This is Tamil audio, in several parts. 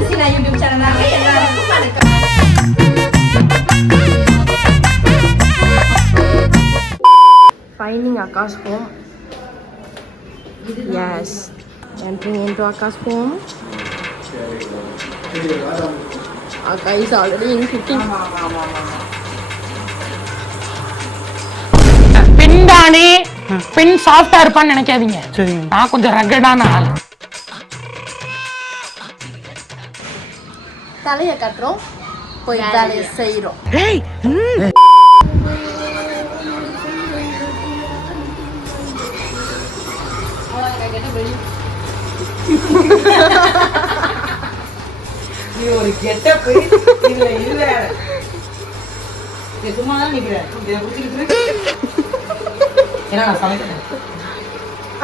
அரிசினா யூடியூப் சேனல் எல்லாருக்கும் வணக்கம். Finding Akash home. Yes, entering into Akash home. Akash is already in cooking. பின்தானே பின் சாஃப்டா இருப்பான்னு நினைக்காதீங்க. நான் கொஞ்சம் ரகடான ஆள். தலையை கட்டுறோம், போய் வேலையை செய்யறோம். ஒரு கெட்டப் இல்ல இல்ல சும்மா தான் நிக்கிறேன். ஏன்னா நான் சமைக்கிறேன்.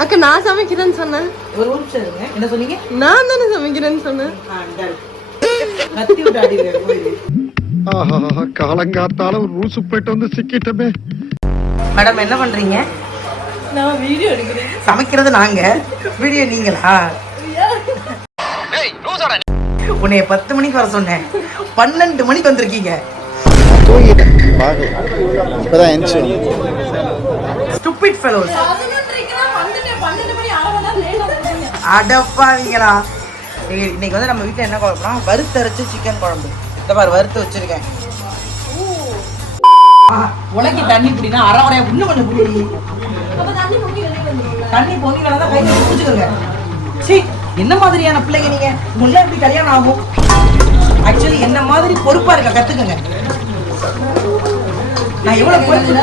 அக்கா நான் சமைக்கிறேன்னு சொன்னேன். ஒரு நிமிஷம் இருங்க. என்ன சொன்னீங்க? நான் தானே சமைக்கிறேன்னு சொன்னேன். கத்தி விட்டு அடிக்கிறேன் போயிடு. காலங்காத்தால ஒரு ரூசு போயிட்டு வந்து சிக்கிட்டமே. மேடம் என்ன பண்றீங்க? நான் வீடியோ எடுக்கிறேன். சமைக்கிறது நாங்க, வீடியோ நீங்களா? உன்னைய 10 மணிக்கு வர சொன்னேன், 12 மணிக்கு வந்திருக்கீங்க. Stupid fellows. அடப்பாவீங்களா. இன்னைக்கு வந்து நம்ம வீட்டில் என்ன குழம்புனா வறுத்தரைச்சு சிக்கன் குழம்பு. இந்த மாதிரி வறுத்து வச்சிருக்கேன். உலக்கி தண்ணி குடினா அரை வரையா இன்னும் கொஞ்சம் குடி. தண்ணி பொங்கி வேணாதான் கையை குடிச்சுக்கோங்க. சரி, என்ன மாதிரியான பிள்ளைங்க நீங்க? முல்லை எப்படி கல்யாணம் ஆகும்? ஆக்சுவலி என்ன மாதிரி பொறுப்பா இருக்க கத்துக்கங்க. நான் எவ்வளவு குடிக்கல.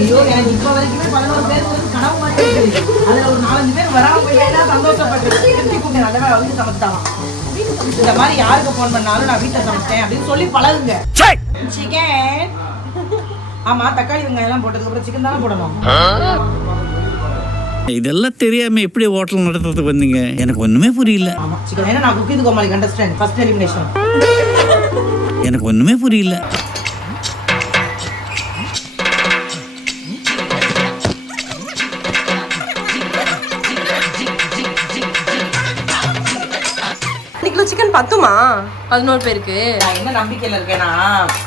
ஐயோ, எனக்கு இப்ப வரைக்குமே 11 பேர் கனவு மாதிரி இருக்குது. அதுல ஒரு 4-5 பேர் வராம போயிட்டா சந்தோஷப்பட்டு நல்ல வேலை வந்து சமைச்சிட்டாங்க. இந்த மாதிரி யாருக்கு போன் பண்ணாலும் நான் வீட்டை சமைச்சிட்டேன் அப்படின்னு சொல்லி பழகுங்க. சிக்கன், ஆமா தக்காளி வெங்காயம் எல்லாம் போட்டதுக்கு அப்புறம் சிக்கன் தானே போடணும். இதெல்லாம் தெரியாம எப்படி ஹோட்டல் நடத்துறதுக்கு வந்தீங்க? எனக்கு ஒண்ணுமே புரியல. ஆமா சிக்கன். ஏன்னா நான் குக்கிங் கோமாளி கண்டஸ்டன்ட் ஃபர்ஸ்ட் எலிமினேஷன். எனக்கு ஒண்ணுமே புரியல. சிக்கன் பத்துமா 11 பேருக்கு? நான் என்ன நம்பிக்கையில இருக்கேன்னா,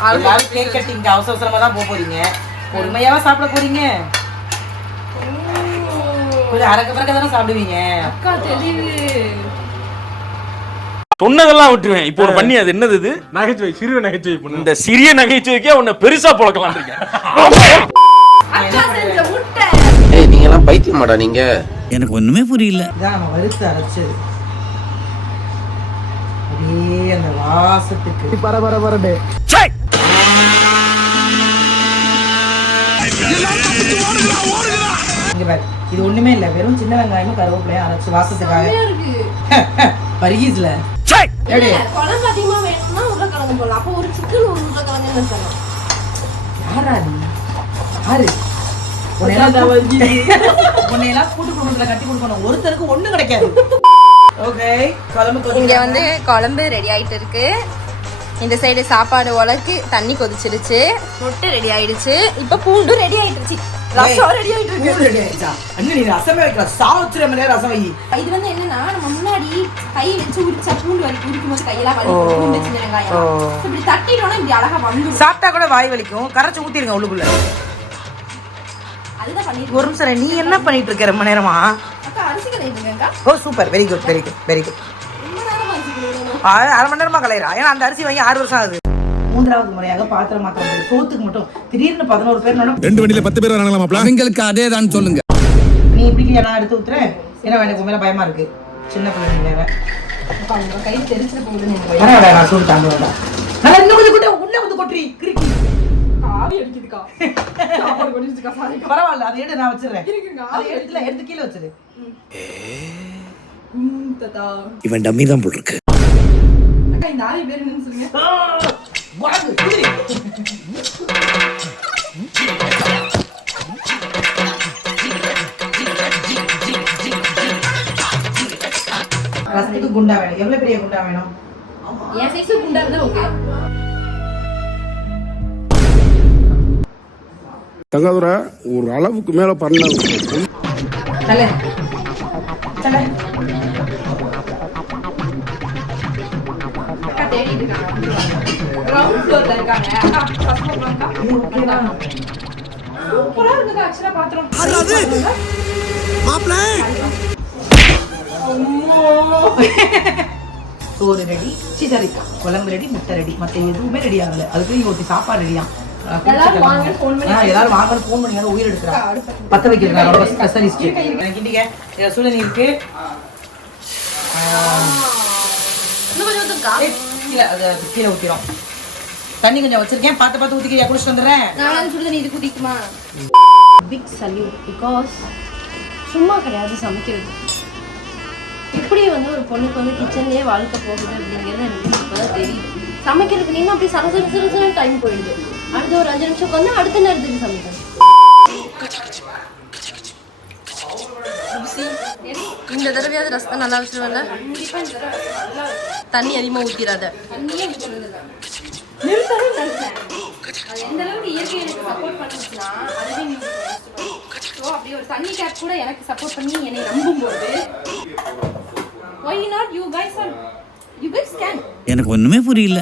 எல்லாரும் கேக் கட்டிங்க அவசரமா தான் போறீங்க, பொறுமையாவா சாப்பிட போறீங்க? கொஞ்சம் அரக்க பறக்க தானே சாப்பிடுவீங்க. அக்கா தெரியுது. சொன்னதெல்லாம் விட்டுருவேன். இப்போ ஒரு பண்ணி அது என்னது? இது நகைச்சுவை, சிறிய நகைச்சுவை பண்ணு. இந்த சிறிய நகைச்சுவைக்கே உன்னை பெருசா பழக்கலாம் இருக்கேன். ஏய், நீங்க எல்லாம் பைத்தியமாடா நீங்க? எனக்கு ஒண்ணுமே புரியல. இதான் நம்ம வறுத்து அரைச்சது. அப்படியே அந்த வாசத்துக்கு பரபரபரடே. இங்க பாரு, இது ஒண்ணுமே இல்ல, வெறும் சின்ன வெங்காயமும் கருவேப்பிலையும் அரைச்சு வாசத்துக்காக. பரிகீஸ்ல குழம்பு அதிகமா வேணும்னா உருளைக்கிழங்கு போடலாம். அப்போ ஒரு சிக்கன் ஒரு உருளைக்கிழங்கு இருக்கணும். யாரா நீ? யாரு உன்னையெல்லாம் கூட்டு குடும்பத்துல கட்டி கொடுக்கணும். ஒருத்தருக்கு ஒண்ணு கிடைக்காது. ஓகே, இங்க வந்து குழம்பு ரெடி ஆயிட்டு இருக்கு. இந்த சைடு சாப்பாடு உலக்கு தண்ணி கொதிச்சிருச்சு. முட்டை ரெடி ஆயிடுச்சு. இப்ப பூண்டு ரெடி ஆயிடுச்சு. ரசம் ரெடி ஆயிட்டு இருக்கு. ரெடி ஆயிடுச்சா? அண்ணா நீ ரசமே வைக்கல, சாவச்சுற மணி ரசம் வை. இது வந்து என்னன்னா, நம்ம முன்னாடி கை வச்சு உரிச்சா பூண்டு வரைக்கும் உரிக்கும்போது கையெல்லாம் வலிக்கும். பூண்டு சின்ன வெங்காயம் இப்படி தட்டிட்டோம்னா இப்படி அழகா வந்துடும். சாப்பிட்டா கூட வாய் வலிக்கும். கரைச்சு ஊத்திருங்க உள்ளுக்குள்ள. அதுதான் பண்ணிட்டு. ஒரு நிமிஷம், நீ என்ன பண்ணிட்டு இருக்க ரொம்ப நேரமா? அக்கா அரிசி கலையுங்க. ஓ super, very good very good very good. அரை மணி நேரமா கலையிறா. ஏன்னா அந்த அரிசி வாங்கி 6 வருஷம் ஆகுது. 3வது முறையாக பாத்திரம் மாத்திரம் சோத்துக்கு மட்டும் திடீர்னு 11 பேர் 2 வண்டியில 10 பேர் வராங்களாமா? அவங்களுக்கு அதே தான் சொல்லுங்க. நீ இப்படி நான் எடுத்து ஊத்துறேன். ஏன்னா எனக்கு மேல பயமா இருக்கு. சின்ன பிள்ளைங்க வேற. கை தெரிச்சிட போகுதுன்னு பரவாயில்ல, நான் சூடு தாங்க வேண்டாம். நல்லா இன்னும் கொஞ்சம் கொட்டு, உள்ள வந்து கொட்டுறி கிறுக்கி. ஆவி அடிக்குதுக்கா. சாப்பாடு கொட்டிச்சுக்கா. சாரி. பரவாயில்ல, அதை எடுத்து நான் வச்சிடுறேன். அதை எடுத்து கீழே வச்சிரு. ததா. இவன் டம்மி தான் போல் இருக்கு. அக்கா இந்த ஆவி பேர் என்னன்னு சொல்லுங்க. ரசத்துக்கு குண்டா வேணும். எவ்வளவு பெரிய குண்டா வேணும்? என் சைஸ் குண்டா இருந்தா ஓகே. தங்காதுரா ஒரு அளவுக்கு மேல பண்ண தலை தலை அக்கா தேடிட்டு இருக்காங்க. Ground floorல இருக்காங்க. அக்கா, first floor வாங்க அக்கா. சூப்பரா இருக்குக்கா, actually பாத்திரம். சோறு ரெடி, சரிக்கா குழம்பு ரெடி, முட்டை ரெடி, மற்ற எதுவுமே ரெடி ஆகல. அதுக்கு நீ ஒருத்தி சாப்பாடு ரெடியா? எல்லாரும் வாங்க, phone பண்ணி எல்லாரும் வாங்க ஃபோன் பண்ணி உயிர் எடுக்கிறா. பத்த வைக்கிறேன் ரொம்ப ஸ்பெஷலிஸ்ட். கிண்டிங்க. இதுல சுடுதண்ணி இருக்கு. இன்னும் கொஞ்சம் ஊத்துக்கா. கீழே அது கீழே ஊத்திரும். தண்ணி கொஞ்சம் வச்சிருக்கேன், பார்த்து ஊத்திக்கிறியா? குடிச்சிட்டு வந்துடுறேன். நான் சுடுதண்ணி இது குடிக்குமா? பிக் சல்யூட் பிகாஸ் சும்மா கிடையாது சமைக்கிறது. இப்படி வந்து ஒரு பொண்ணுக்கு வந்து கிச்சன்லயே வாழ்க்கை போகுது அப்படிங்கிறது எனக்கு இப்பதான் தெரியுது. சமைக்கிறதுக்கு நீங்க அப்படி சரசர டைம் போயிடுது. அடுத்த ஒரு 5 நிமிஷம் வந்து அடுத்த நேரத்துக்கு சமைக்கணும். இந்த தடவையாவது ரசத்தை நல்லா வச்சிருவேன்ல. தண்ணி அதிகமாக ஊற்றிடாத. அது எந்த அளவுக்கு இயற்கை எனக்கு சப்போர்ட் பண்ணுச்சுன்னா அதுவே நீ ஸோ அப்படி ஒரு தண்ணி கேப் கூட எனக்கு சப்போர்ட் பண்ணி என்னை நம்பும்போது why not you guys can. எனக்கு ஒண்ணுமே புரியல.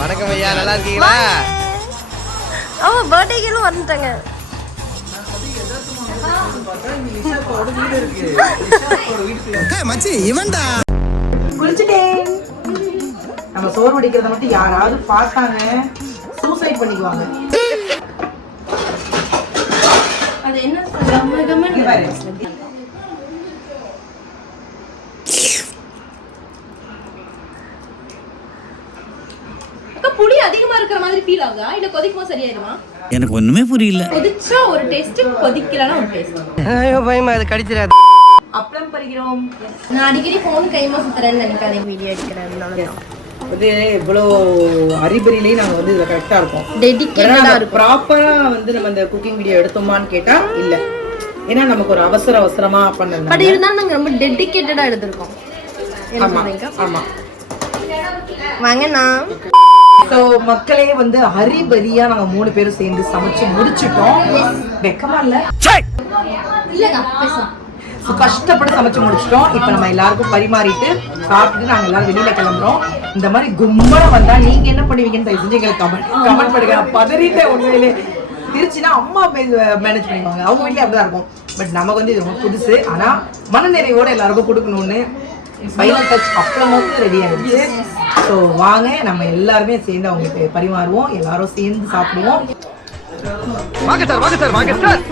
வணக்கம் ஐயா, நல்லா இருக்கீங்களா? அவங்க பர்த்டேக்கு வந்துட்டாங்க. மச்சி இவன்டா குளிச்சுட்டேன். நம்ம சோறு வடிக்கிறத மட்டும் யாராவது பார்த்தாங்க சூசைட் பண்ணிக்குவாங்க. அது என்ன கம்ம அக்கா புளி அதிகமா இருக்கிற மாதிரி ஃபீல் ஆகுதா இல்ல கொதிக்குமா சரியாயிடுமா? எனக்கு ஒண்ணுமே புரியல. கொதிச்சா ஒரு டேஸ்ட், கொதிக்கலனா ஒரு டேஸ்ட். ஐயோ பயமா, அது கடிச்சிடாது. அப்பளம் பறிக்கிறோம். நான் அடிக்கடி ஃபோன் கைமா சுத்துறேன்னு நினைக்காதீங்க, வீடியோ எடுக்கிறேன். வந்து இவ்வளோ அறிபறியிலேயே நாங்கள் வந்து இதில் கரெக்டாக இருக்கோம். டெடிகேட்டடா இருக்கும். ப்ராப்பராக வந்து நம்ம இந்த குக்கிங் வீடியோ எடுத்தோமான்னு கேட்டால் இல்லை. ஏன்னா நமக்கு ஒரு அவசரமா பண்ணது. பட் இருந்தாலும் நாங்கள் ரொம்ப டெடிகேட்டடா எடுத்திருக்கோம். ஆமாம். வாங்கண்ணா. ஸோ மக்களே வந்து ஹரிபரியா நாங்கள் 3 பேரும் சேர்ந்து சமைச்சு முடிச்சிட்டோம். வெக்கமா இல்லை? இல்லைக்கா பேசலாம். ஸோ கஷ்டப்பட்டு சமைச்சு முடிச்சிட்டோம். இப்போ நம்ம எல்லாருக்கும் பரிமாறிட்டு சாப்பிட்டுட்டு நாங்கள் எல்லாரும் வெளியில கிளம்புறோம். இந்த மாதிரி கும்பல வந்தா நீங்க என்ன பண்ணுவீங்கன்னு தயவு செஞ்சு எங்களுக்கு கமெண்ட் பண்ணுங்க. பதறிட்ட உண்மையிலே திருச்சினா அம்மா மேனேஜ் பண்ணிக்குவாங்க, அவங்க வீட்டிலே அப்படிதான் இருக்கும். பட் நமக்கு வந்து இது ரொம்ப புதுசு. ஆனா மனநிறைவோட எல்லாருக்கும் கொடுக்கணும்னு ஃபைனல் டச் அப்பளமும் ரெடி ஆயிடுச்சு. ஸோ வாங்க நம்ம எல்லாருமே சேர்ந்து அவங்களுக்கு பரிமாறுவோம், எல்லாரும் சேர்ந்து சாப்பிடுவோம். வாங்க சார், வாங்க சார், வாங்க சார்.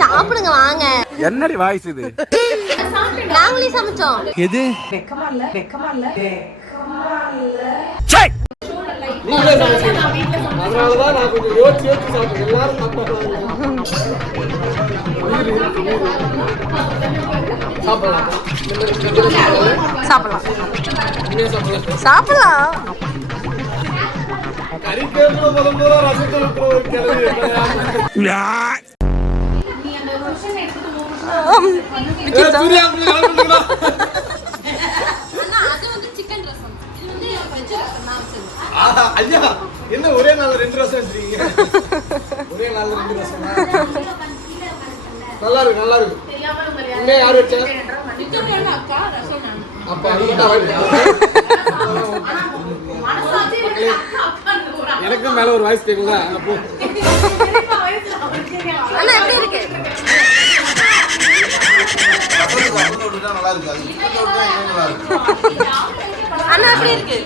சாப்பிடுங்க வாங்க. என்னடி வாய்ஸ் இது? நாங்களே சமைச்சோம். எது? வெக்கமா இல்ல? வெக்கமா இல்ல? அதனாலதான் நான் கொஞ்சம் யோசிச்சு சாப்பிட்டேன். எல்லாரும் சாப்பிடலாம். சாப்பிடலாம். ஐயா என்ன ஒரே நாள் 2 ரசம் வச்சிருக்கீங்க? ஒரே நாள் 2 ரசம் நல்லா இருக்கு, நல்லா இருக்கு. உண்மையா யார் வச்சா? அப்ப எனக்கு மேல ஒரு வாய்ஸ் கேக்குதா? அப்போ அண்ணா எப்படி இருக்கு? அண்ணா எப்படி இருக்கு?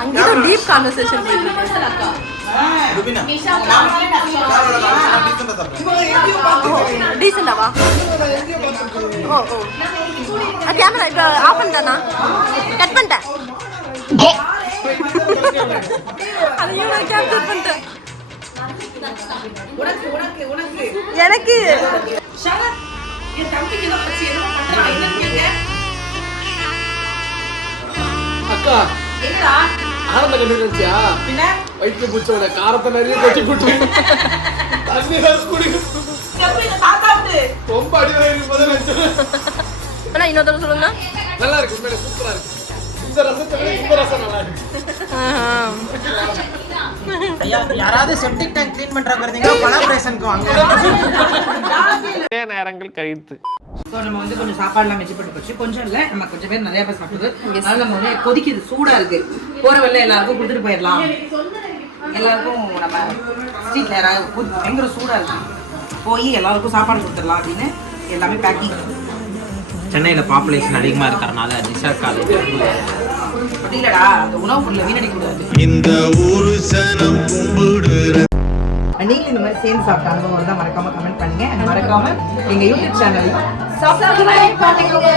அங்கதான் டீப் கான்வர்சேஷன் போயிட்டு இருக்கு. டீசெண்டாவா? ஓ கேமரா இப்போ ஆஃப் பண்ணிட்டானா? கட் பண்ணிட்டேன். அதையும் நான் கேப்சர் பண்ணிட்டேன். எனக்கு என் தம்பிக்கு இதை வச்சு என்ன பண்றான் என்னன்னு கேட்க. அக்கா என்னடா ஆரம்ப கண்டுபிடிச்சியா? பின்ன வயிற்று பூச்சோட காரத்தை நிறைய கொட்டி போட்டு தண்ணி வேற குடிக்கும். ரொம்ப அடிவாயிருக்கு முதல்ல வச்சேன். ஆனா இன்னொரு சொல்லுங்க. நல்லா இருக்கு, உண்மையில சூப்பரா இருக்கு. இந்த ரசத்தை விட இந்த ரசம் நல்லா இருக்கு. யாராவது செப்டிக் டேங்க் க்ளீன் பண்றாங்க பாத்தீங்க, கொலாபரேஷனுக்கு வாங்க. நேரங்கள் கழித்து ஸோ நம்ம வந்து கொஞ்சம் சாப்பாடுலாம் மிச்சப்பட்டு போச்சு. கொஞ்சம் இல்லை, நம்ம கொஞ்சம் பேர் நிறைய பேர் சாப்பிடுது. அதனால நம்ம வந்து கொதிக்குது, சூடா இருக்கு. போற வெளில எல்லாருக்கும் கொடுத்துட்டு போயிடலாம். எல்லாருக்கும் நம்ம ஸ்ட்ரீட்ல யாராவது பயங்கர சூடா இருக்கு, போய் எல்லாருக்கும் சாப்பாடு கொடுத்துடலாம் அப்படின்னு எல்லாமே பேக்கிங். சென்னையில் பாப்புலேஷன் அதிகமாக இருக்கிறனால நிஷா காலேஜ் இல்லடா, அந்த உணவு பொருளை வீணடிக்க கூடாது. இந்த ஊரு சனம் கும்பிடுற நீங்களும் இந்த மாதிரி சேர்ந்து சாப்பிட்ட அனுபவம் இருந்தால் மறக்காம கமெண்ட் பண்ணுங்க. மறக்காம எங்க யூடியூப் சேனல் சப்ஸ்கிரைப் பண்ணுங்க.